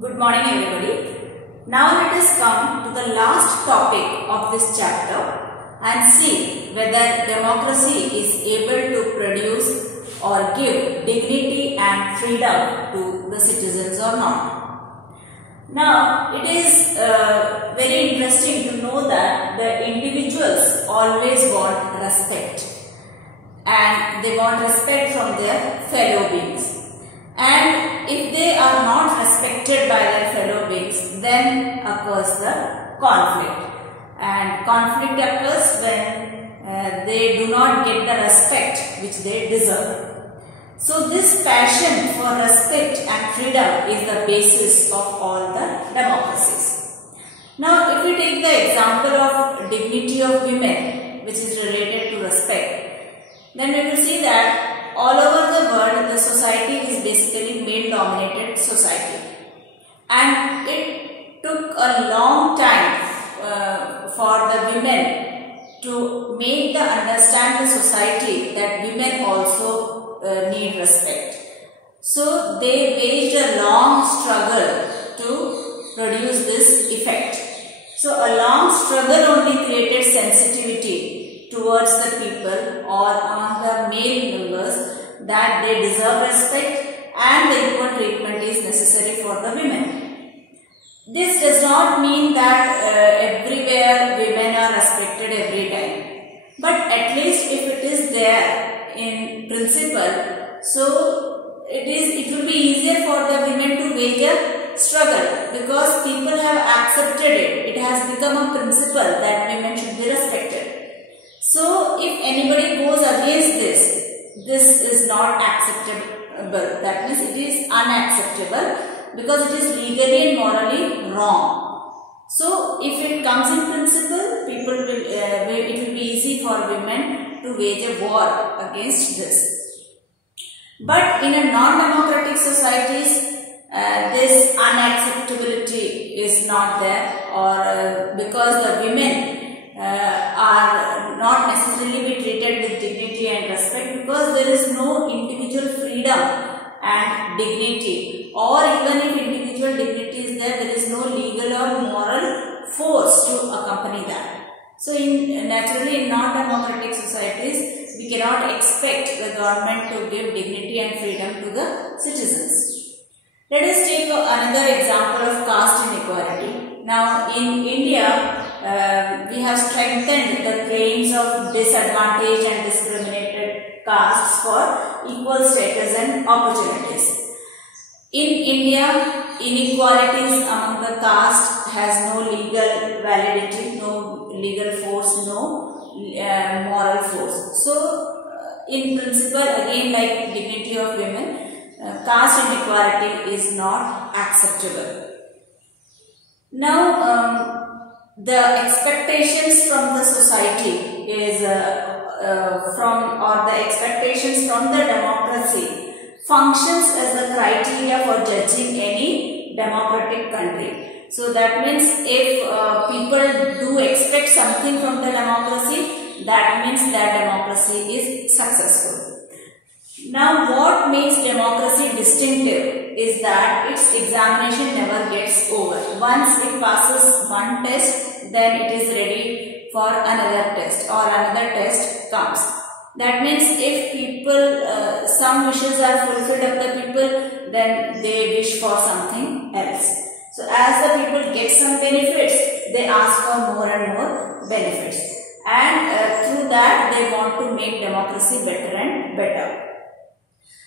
Good morning everybody. Now let us come to the last topic of this chapter and see whether democracy is able to produce or give dignity and freedom to the citizens or not. Now it is very interesting to know that the individuals always want respect, and they want respect from their fellow beings. And if they are not respected by their fellow beings, then occurs the conflict. And conflict occurs when they do not get the respect which they deserve. So this passion for respect and freedom is the basis of all the democracies. Now if we take the example of dignity of women, which is related to respect, then we will see that all over the world, the society is basically male-dominated society, and it took a long time for the women to make the understand the society that women also need respect. So they waged a long struggle to produce this effect. So a long struggle only created sensitivity towards the people or among the male members that they deserve respect and the equal treatment is necessary for the women. This does not mean that everywhere women are respected every time, but at least if it is there in principle, so it will be easier for the women to wage a struggle because people have accepted it. It has become a principle that women should be respected. So if anybody goes against this is not acceptable. That means it is unacceptable because it is legally and morally wrong. So if it comes in principle, it will be easy for women to wage a war against this. But in a non-democratic societies, this unacceptability is not there, or because the women are not necessarily be treated with dignity and respect, because there is no individual freedom and dignity, or even if individual dignity is there, there is no legal or moral force to accompany that. So naturally in non-democratic societies, we cannot expect the government to give dignity and freedom to the citizens. Let us take another example of caste inequality. Now in India, we have strengthened the claims of disadvantaged and discriminated castes for equal status and opportunities. In India, inequalities among the caste has no legal validity, no legal force, no moral force. So, in principle, again like dignity of women, caste inequality is not acceptable. Now, the expectations from the society is the expectations from the democracy functions as the criteria for judging any democratic country. So that means if people do expect something from the democracy, that means that democracy is successful. Now what makes democracy distinctive is that its examination never gets over. Once it passes one test, then it is ready for another test, or another test comes. That means if people, some wishes are fulfilled of the people, then they wish for something else. So as the people get some benefits, they ask for more and more benefits. And through that they want to make democracy better and better.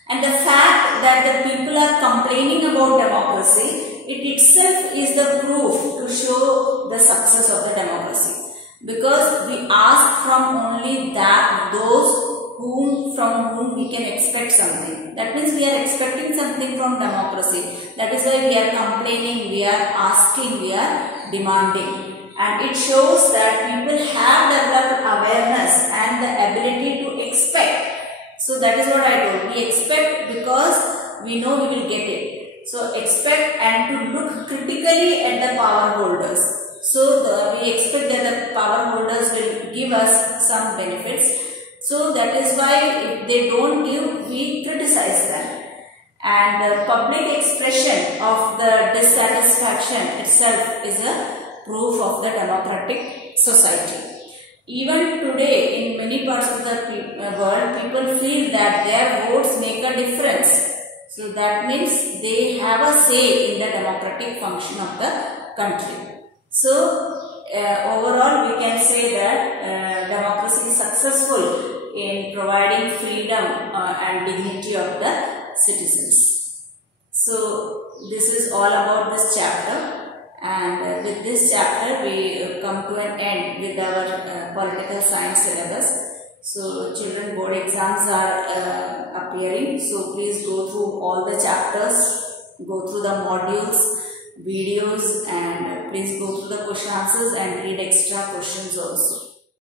And the fact that the people are complaining about democracy, it itself is the proof to show the success of the democracy. Because we ask from only those from whom we can expect something. That means we are expecting something from democracy. That is why we are complaining, we are asking, we are demanding. And it shows that people have developed awareness and the ability to expect. So that is what I told. We expect because we know we will get it. So expect and to look critically at the power holders. So we expect that the power holders will give us some benefits. So that is why if they don't give, we criticize them. and public expression of the dissatisfaction itself is a proof of the democratic society. Even today, in many parts of the world, people feel that their votes make a difference. So that means they have a say in the democratic function of the country. So overall, we can say that democracy is successful in providing freedom and dignity of the citizens. So this is all about this chapter. And with this chapter, we come to an end with our political science syllabus. So children, board exams are appearing. So please go through all the chapters, go through the modules, videos, and please go through the question answers and read extra questions also.